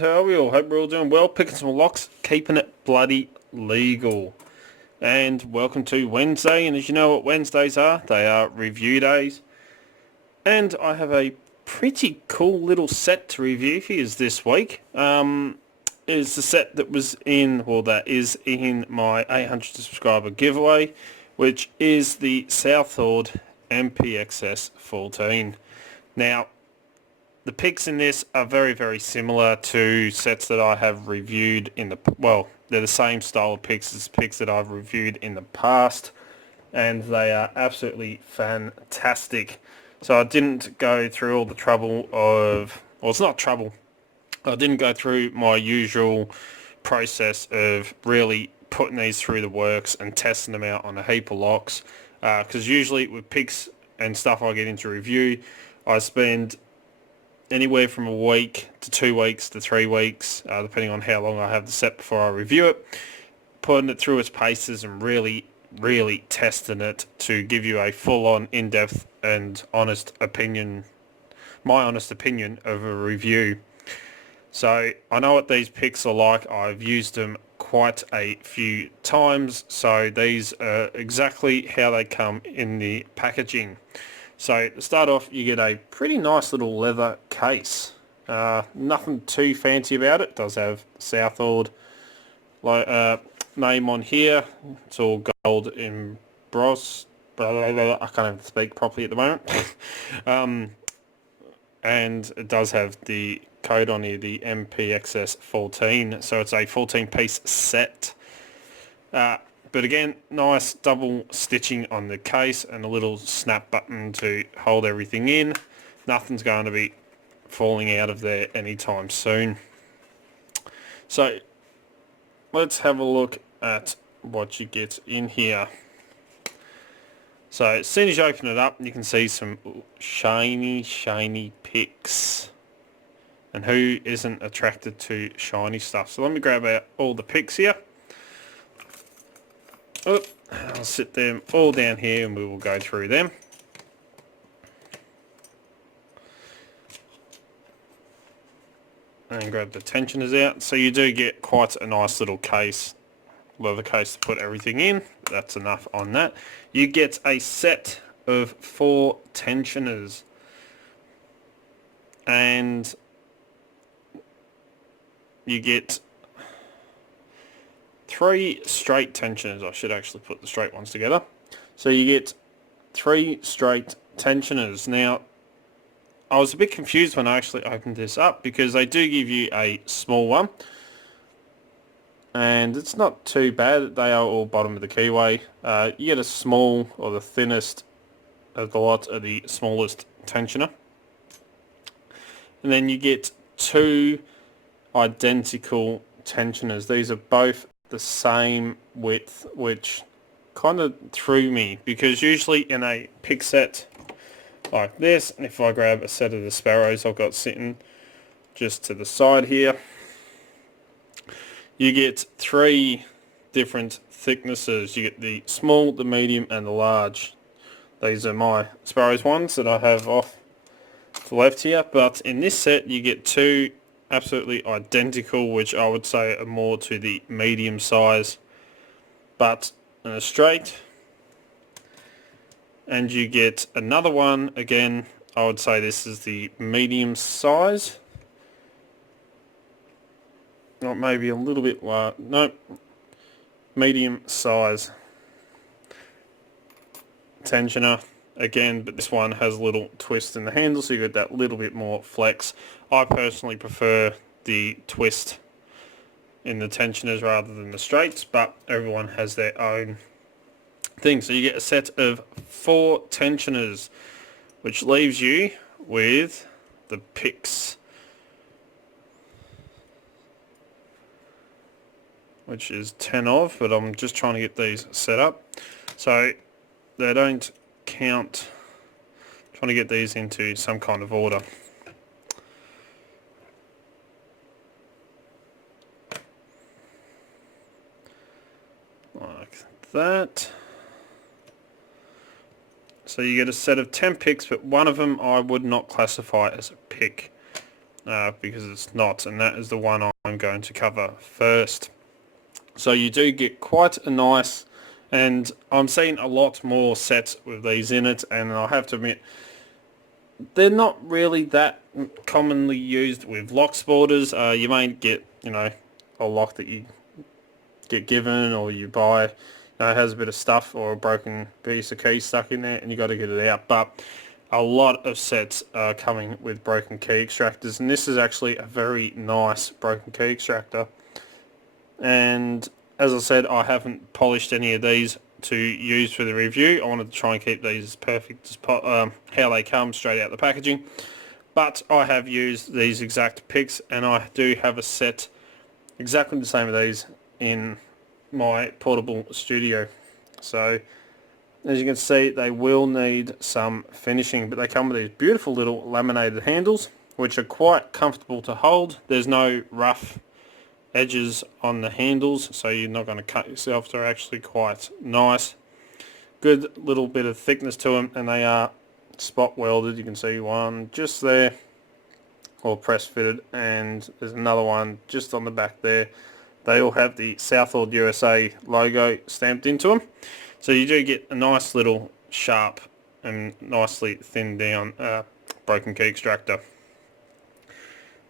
How are we all? Hope we're all doing well, picking some locks, keeping it bloody legal. And welcome to Wednesday, and as you know what Wednesdays are, they are review days. And I have a pretty cool little set to review for you this week. Is the set that is in my 800 subscriber giveaway, which is the Southord MPXS-14. Now, the picks in this are very, very similar to sets that I have reviewed in the... Well, they're the same style of picks as picks that I've reviewed in the past, and they are absolutely fantastic. So I didn't go through all the trouble of... Well, it's not trouble. I didn't go through my usual process of really putting these through the works and testing them out on a heap of locks. Because usually with picks and stuff I get into review, I spend anywhere from a week to 2 weeks to 3 weeks, depending on how long I have the set before I review it, putting it through its paces and really testing it to give you a full-on, in-depth and honest opinion, my honest opinion of a review. So I know what these picks are like. I've used them quite a few times, so these are exactly how they come in the packaging. So to start off, you get a pretty nice little leather case. Nothing too fancy about it. It does have Southord name on here. It's all gold embossed. I can't even speak properly at the moment. And it does have the code on here, the MPXS-14. So it's a 14-piece set. But again, nice double stitching on the case and a little snap button to hold everything in. Nothing's going to be falling out of there anytime soon. So let's have a look at what you get in here. So as soon as you open it up, you can see some shiny picks. And who isn't attracted to shiny stuff? So let me grab out all the picks here. I'll sit them all down here and we will go through them. And grab the tensioners out. So you do get quite a nice little case, leather case to put everything in. That's enough on that. You get a set of 4 tensioners. And you get 3 straight tensioners. I should actually put the straight ones together. So you get 3 straight tensioners. Now, I was a bit confused when I actually opened this up because they do give you a small one. And it's not too bad. They are all bottom of the keyway. You get a small, or the thinnest of the lot, of the smallest tensioner. And then you get 2 identical tensioners. These are both the same width, which kind of threw me because usually in a pick set like this, and if I grab a set of the Sparrows I've got sitting just to the side here, you get 3 different thicknesses. You get the small, the medium and the large. These are my Sparrows ones that I have off to the left here, but in this set you get 2 absolutely identical, which I would say are more to the medium size, but in a straight. And you get another one, again, I would say this is the medium size. Or maybe a little bit large, nope, medium size tensioner. Again, but this one has a little twist in the handle, so you get that little bit more flex. I personally prefer the twist in the tensioners rather than the straights, but everyone has their own thing. So you get a set of 4 tensioners, which leaves you with the picks, which is 10 of, but I'm just trying to get these set up so they don't count. Trying to get these into some kind of order. Like that. So you get a set of 10 picks, but one of them I would not classify as a pick. because it's not, and that is the one I'm going to cover first. So you do get quite a nice, and I'm seeing a lot more sets with these in it, and I have to admit, they're not really that commonly used with lock sporters. You may get, a lock that you get given or you buy, it has a bit of stuff or a broken piece of key stuck in there and you got to get it out. But a lot of sets are coming with broken key extractors, and this is actually a very nice broken key extractor. And as I said, I haven't polished any of these to use for the review. I wanted to try and keep these as perfect as how they come straight out the packaging. But I have used these exact picks, and I do have a set exactly the same as these in my portable studio. So as you can see, they will need some finishing, but they come with these beautiful little laminated handles which are quite comfortable to hold. There's no rough edges on the handles, so you're not going to cut yourself. They're actually quite nice. Good little bit of thickness to them, and they are spot welded. You can see one just there, or press fitted, and there's another one just on the back there. They all have the Southord USA logo stamped into them, so you do get a nice little sharp and nicely thinned down broken key extractor,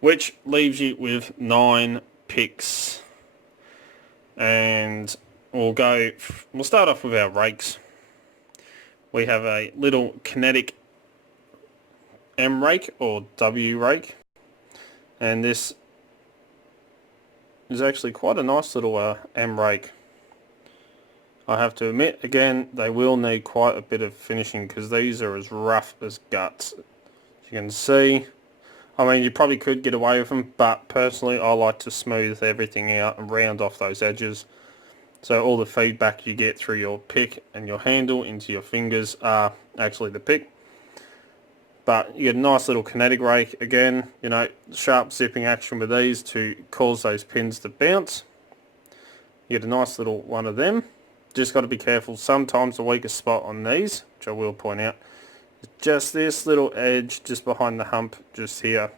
which leaves you with 9 picks. And we'll start off with our rakes. We have a little kinetic M rake or W rake, and this is actually quite a nice little M rake. I have to admit, again, they will need quite a bit of finishing because these are as rough as guts. As you can see, I mean, you probably could get away with them, but personally I like to smooth everything out and round off those edges, so all the feedback you get through your pick and your handle into your fingers are actually the pick. But you get a nice little kinetic rake. Again, sharp zipping action with these to cause those pins to bounce. You get a nice little one of them. Just got to be careful. Sometimes the weakest spot on these, which I will point out, is just this little edge just behind the hump, just here.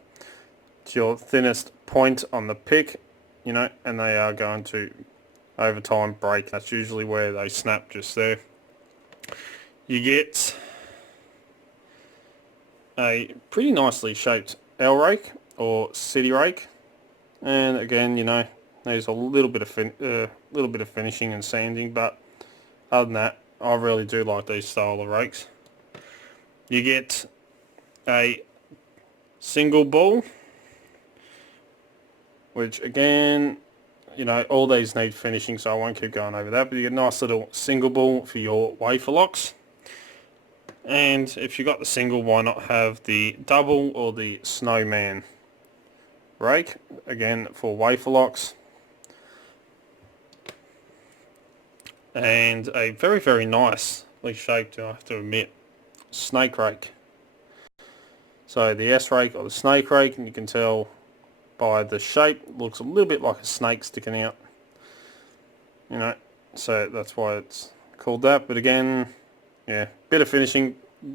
It's your thinnest point on the pick, and they are going to, over time, break. That's usually where they snap, just there. You get a pretty nicely shaped L rake or city rake, and again, there's a little bit of finishing and sanding, but other than that, I really do like these style of rakes. You get a single ball, which again, all these need finishing, so I won't keep going over that, but you get a nice little single ball for your wafer locks. And if you got the single, why not have the double or the snowman rake, again for wafer locks. And a very, very nicely shaped, I have to admit, snake rake. So the S rake or the snake rake, and you can tell by the shape, it looks a little bit like a snake sticking out. So that's why it's called that. But again, yeah, bit of finishing.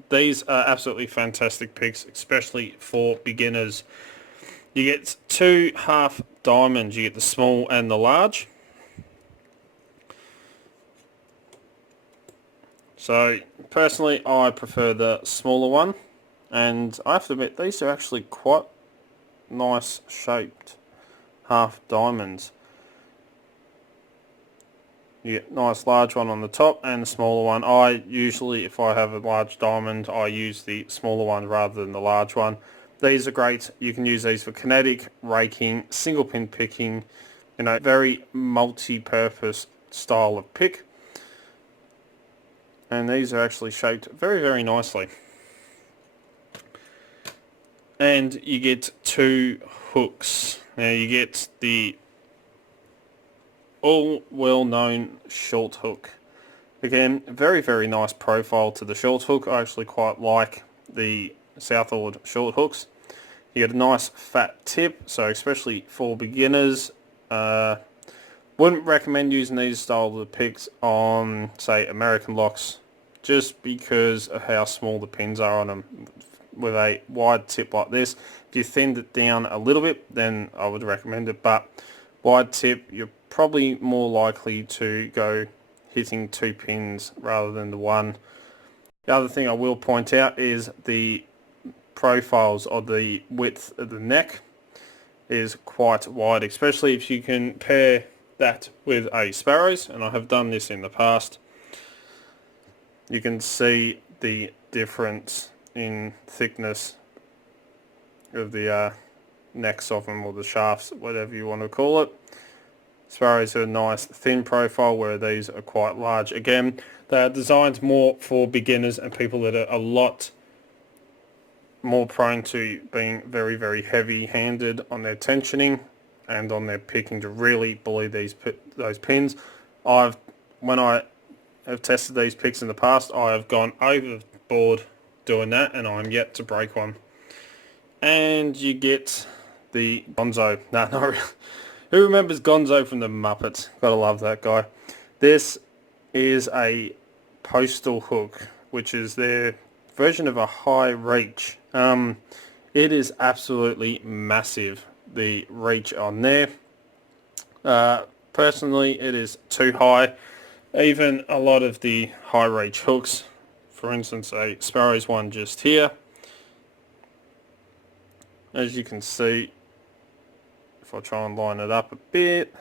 These are absolutely fantastic picks, especially for beginners. You get 2 half diamonds. You get the small and the large. So personally, I prefer the smaller one, and I have to admit these are actually quite nice shaped half diamonds. You get a nice large one on the top and the smaller one. I usually, if I have a large diamond, I use the smaller one rather than the large one. These are great. You can use these for kinetic, raking, single pin picking, very multi-purpose style of pick. And these are actually shaped very, very nicely. And you get 2 hooks. Now you get the all well-known short hook. Again, very, very nice profile to the short hook. I actually quite like the Southord short hooks. You get a nice fat tip, so especially for beginners, wouldn't recommend using these style of picks on, say, American locks, just because of how small the pins are on them. with a wide tip like this. If you thinned it down a little bit, then I would recommend it, but wide tip, you're probably more likely to go hitting 2 pins rather than the one. The other thing I will point out is the profiles of the width of the neck is quite wide, especially if you can pair that with a Sparrows, and I have done this in the past. You can see the difference in thickness of the necks of them, or the shafts, whatever you want to call it. Sparrows are a nice thin profile, where these are quite large. Again, they are designed more for beginners and people that are a lot more prone to being very, very heavy-handed on their tensioning and on their picking to really bully those pins. When I have tested these picks in the past, I have gone overboard doing that, and I'm yet to break one. And you get the Gonzo. No, not really. Who remembers Gonzo from the Muppets? Gotta love that guy. This is a postal hook, which is their version of a high reach. It is absolutely massive, the reach on there. Personally, it is too high. Even a lot of the high reach hooks, for instance a Sparrows one just here, as you can see, if I try and line it up a bit,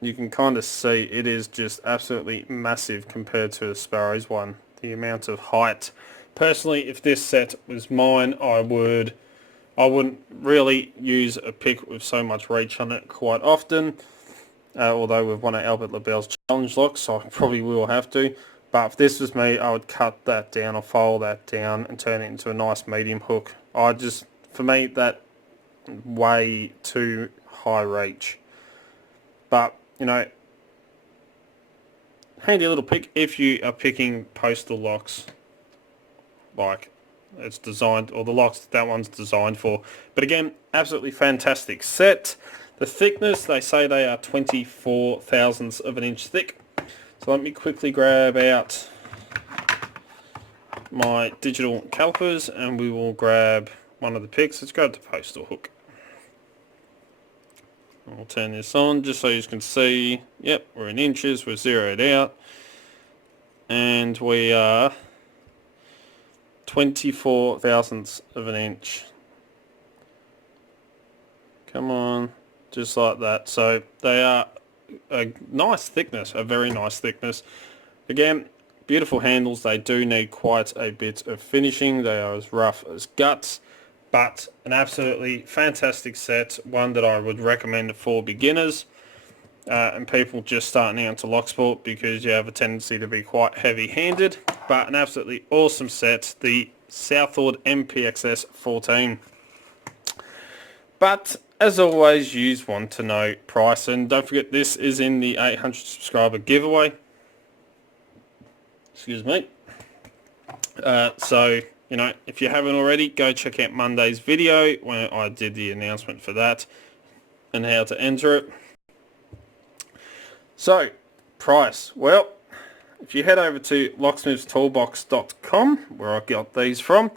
you can kind of see it is just absolutely massive compared to the Sparrows one, the amount of height. Personally, if this set was mine, I wouldn't really use a pick with so much reach on it quite often, although with one of Albert LaBelle's challenge locks, so I probably will have to. But if this was me, I would cut that down or fold that down and turn it into a nice medium hook. For me, that way too high reach. But, you know, handy little pick if you are picking postal locks like it's designed, or the locks that one's designed for. But again, absolutely fantastic set. The thickness, they say they are 24 thousandths of an inch thick. So let me quickly grab out my digital calipers and we will grab one of the picks. Let's grab the postal hook. I'll turn this on just so you can see. Yep, we're in inches, we're zeroed out. And we are 24 thousandths of an inch. Come on, just like that. So they are a nice thickness, a very nice thickness. Again, beautiful handles. They do need quite a bit of finishing. They are as rough as guts, but an absolutely fantastic set, one that I would recommend for beginners and people just starting out to Locksport, because you have a tendency to be quite heavy-handed. But an absolutely awesome set, the Southord MPXS-14. But as always, you want to know price, and don't forget this is in the 800 subscriber giveaway. Excuse me. So, you know, if you haven't already, go check out Monday's video when I did the announcement for that and how to enter it. So, price. Well, if you head over to locksmithstoolbox.com, where I got these from,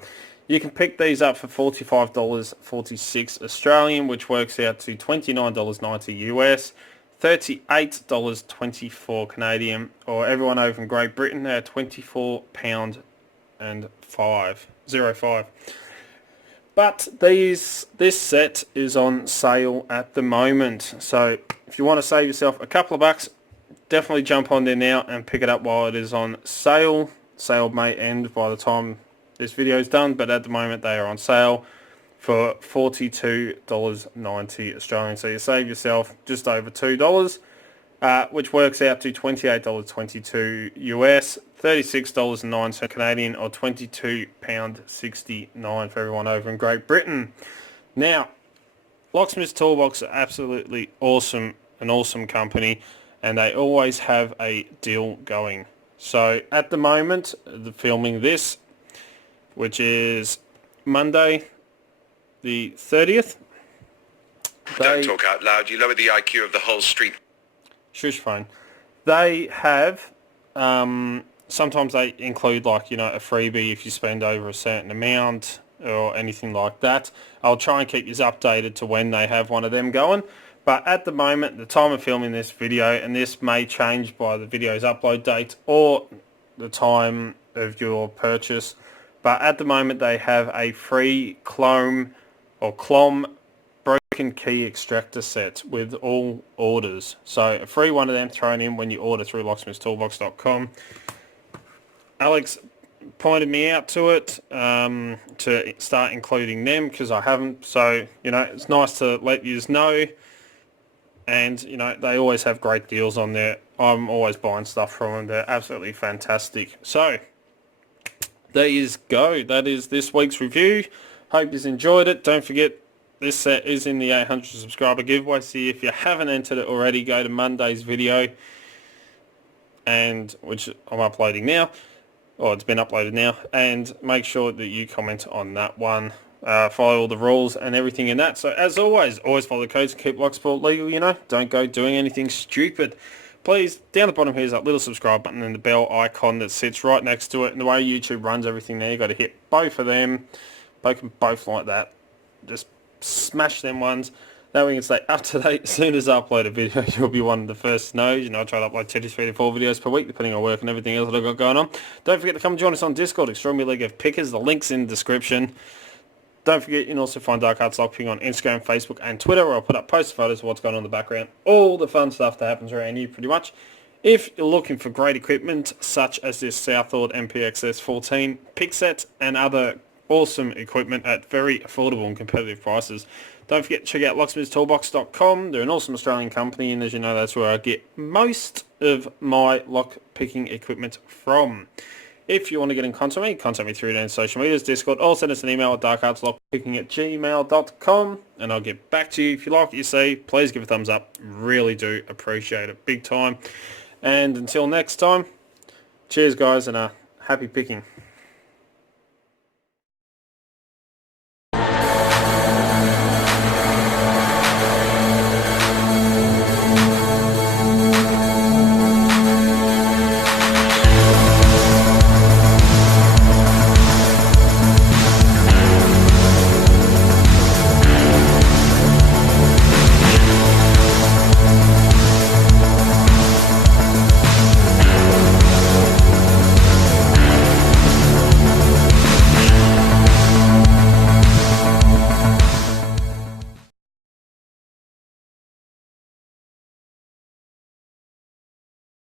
you can pick these up for $45.46 Australian, which works out to $29.90 US, $38.24 Canadian, or everyone over in Great Britain, they're £24.05. But this set is on sale at the moment, so if you want to save yourself a couple of bucks, definitely jump on there now and pick it up while it is on sale. Sale may end by the time this video is done, but at the moment they are on sale for $42.90 Australian. So you save yourself just over $2, which works out to $28.22 US, $36.09 Canadian, or £22.69 for everyone over in Great Britain. Now, Locksmith's Toolbox are absolutely awesome, an awesome company, and they always have a deal going. So at the moment, filming this, which is Monday the 30th. Don't talk out loud, you lower the IQ of the whole street. Shush phone. They have sometimes they include like, you know, a freebie if you spend over a certain amount or anything like that. I'll try and keep you updated to when they have one of them going. But at the moment, the time of filming this video, and this may change by the video's upload date or the time of your purchase, but at the moment they have a free clone or clom broken key extractor set with all orders. So a free one of them thrown in when you order through locksmithstoolbox.com. Alex pointed me out to it to start including them because I haven't. So, you know, it's nice to let you know. And, you know, they always have great deals on there. I'm always buying stuff from them. They're absolutely fantastic. So, there you go. That is this week's review. Hope you've enjoyed it. Don't forget, this set is in the 800 subscriber giveaway. See, if you haven't entered it already, go to Monday's video, and which I'm uploading now. Or it's been uploaded now, and make sure that you comment on that one. Follow all the rules and everything in that. So as always follow the codes and keep Locksport legal, you know. Don't go doing anything stupid. Please, down the bottom here is that little subscribe button and the bell icon that sits right next to it. And the way YouTube runs everything there, you got to hit both of them. Both like that. Just smash them ones. That way you can stay up to date. As soon as I upload a video, you'll be one of the first to know. You know, I try to upload 2 to 3 to 4 videos per week, depending on work and everything else that I've got going on. Don't forget to come join us on Discord, Extraordinary League of Pickers. The link's in the description. Don't forget you can also find Dark Arts Lockpicking on Instagram, Facebook and Twitter, where I'll put up post photos of what's going on in the background. All the fun stuff that happens around you, pretty much. If you're looking for great equipment, such as this Southord MPXS-14 pick set and other awesome equipment at very affordable and competitive prices, don't forget to check out locksmithstoolbox.com. They're an awesome Australian company, and as you know, that's where I get most of my lock picking equipment from. If you want to get in contact me through their social medias, Discord, or send us an email at darkartslockpicking@gmail.com, and I'll get back to you. If you like what you see, please give a thumbs up. Really do appreciate it, big time. And until next time, cheers guys, and happy picking.